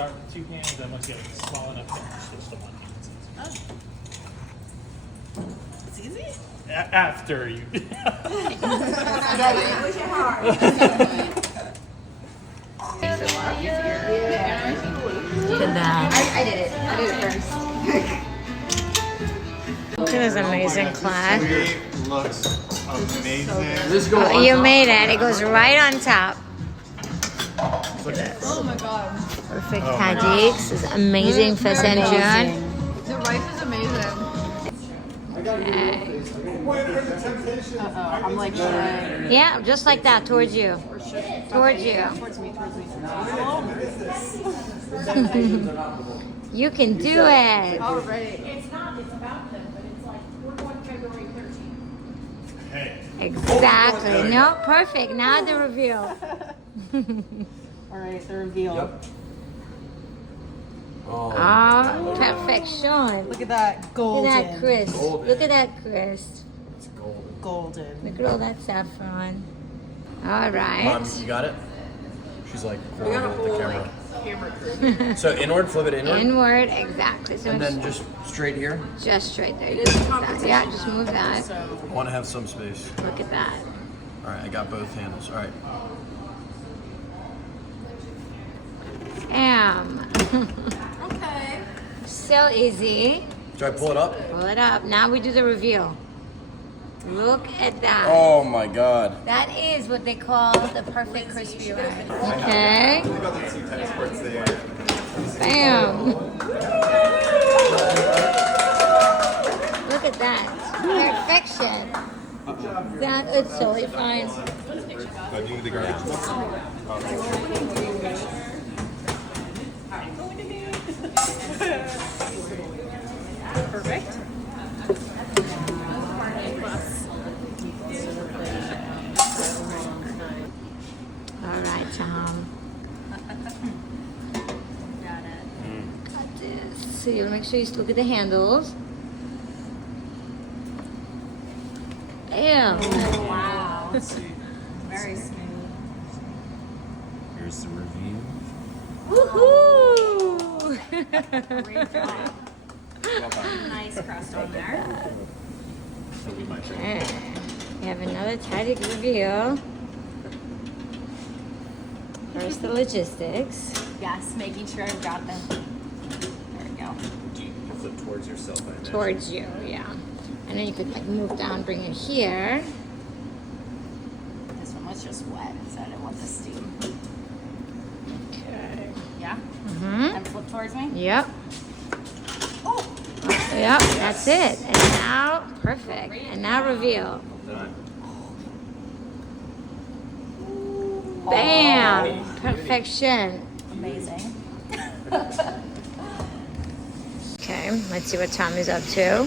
start with 2 hands, then once you get it small enough, then you switch to 1 hand. It's easy? After you. Push it hard. Look at that. I did it. I did it first. Look at this amazing class. It looks amazing. This go Oh, you made it. It goes right on top. Oh my god. Perfect tajik. This is amazing fasanjun. The rice is amazing. I'm like, Yeah, just like that, towards you. Towards you. towards me. You can do it. All right. It's not. It's about them, but it's like we're going February 13th. Hey. Exactly. No, perfect. Now the reveal. All right, the reveal. Oh, perfection. Look at that Look golden. at that crisp. Look at that crisp. It's golden. Golden. Look at all that saffron. All right. Mom, you got it? She's like holding it with the camera. So inward, flip it inward. Inward, exactly. So And then just straight here. just straight there. You can move that. Yeah, just move that. I want to have some space. Look at that. All right, I got both handles. All right. Okay. So easy. Do I pull it up? Pull it up. Now we do the reveal. Look at that. Oh my God. That is what they call the perfect crispy rice. Okay. Bam. Look at that. Perfection. That is totally fine. Do you need the garlic? Perfect. All right, Tom. Got this. So you make sure you still get the handles. Bam. Wow. Very smooth. Here's the review. Woohoo! Great job. Nice crust on there. Okay. We have another tajik reveal. First, the logistics. Yes, making sure I've got them. There we go. Flip towards yourself. I imagine. Towards you, yeah. And then you could like move down, bring it here. This one was just wet, so I didn't want the steam. Okay. Yeah? Mm-hmm. And flip towards me? Yep. Oh! Yep, that's it. And now, perfect. And now reveal. Done. Bam! Perfection. Amazing. Okay, let's see what Tommy's up to.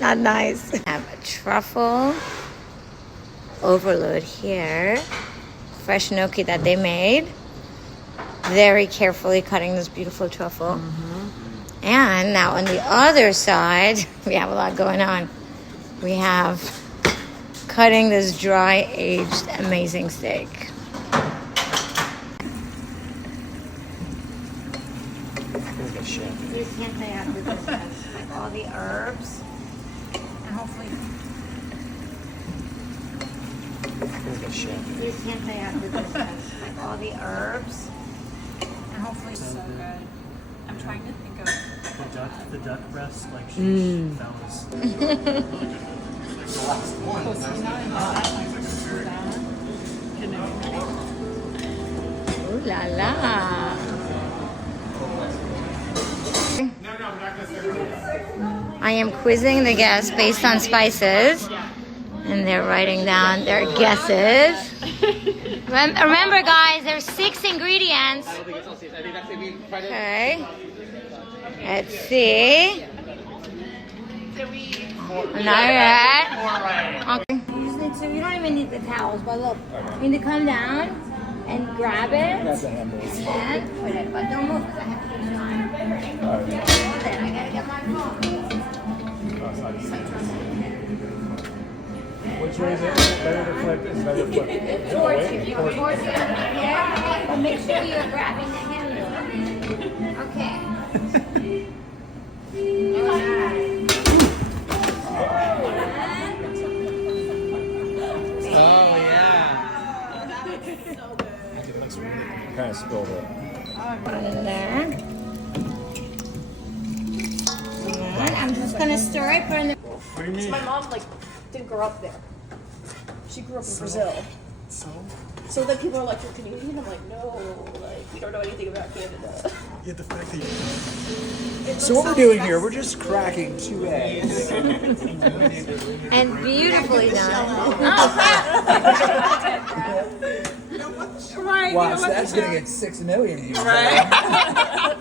Not nice. I have a truffle overload here. Fresh gnocchi that they made. Very carefully cutting this beautiful truffle. And now on the other side, we have a lot going on. We have cutting this dry aged amazing steak. Feels like shit. You can't say after this, like all the herbs, and hopefully Feels like shit. you can't say after this, like all the herbs, and hopefully. So good. I'm trying to think of. The duck breast, like that was. Ooh la la! I am quizzing the guests based on spices, and they're writing down their guesses. Remember, guys, there's 6 ingredients. Okay. Let's see. Alright. Okay. So you don't even need the towels, but look, you need to come down and grab it. That's a handle. And put it, but don't move because I have to put it on. Then I gotta get my phone. Which way is it? Better to flip and better to flip. Towards you. Towards you. Yeah. But make sure you're grabbing the handle. Okay. Oh yeah. Kind of spilled it. Put it in there. Alright, I'm just gonna stir it. Put it in the What do you mean? My mom like didn't grow up there. She grew up in Brazil. So then people are like, "You're Canadian?" I'm like, "No, like we don't know anything about Canada." Yeah, the fact that So what we're doing here, we're just cracking 2 eggs. and beautifully done. Right. Wow, so that's gonna get 6 million views. Right.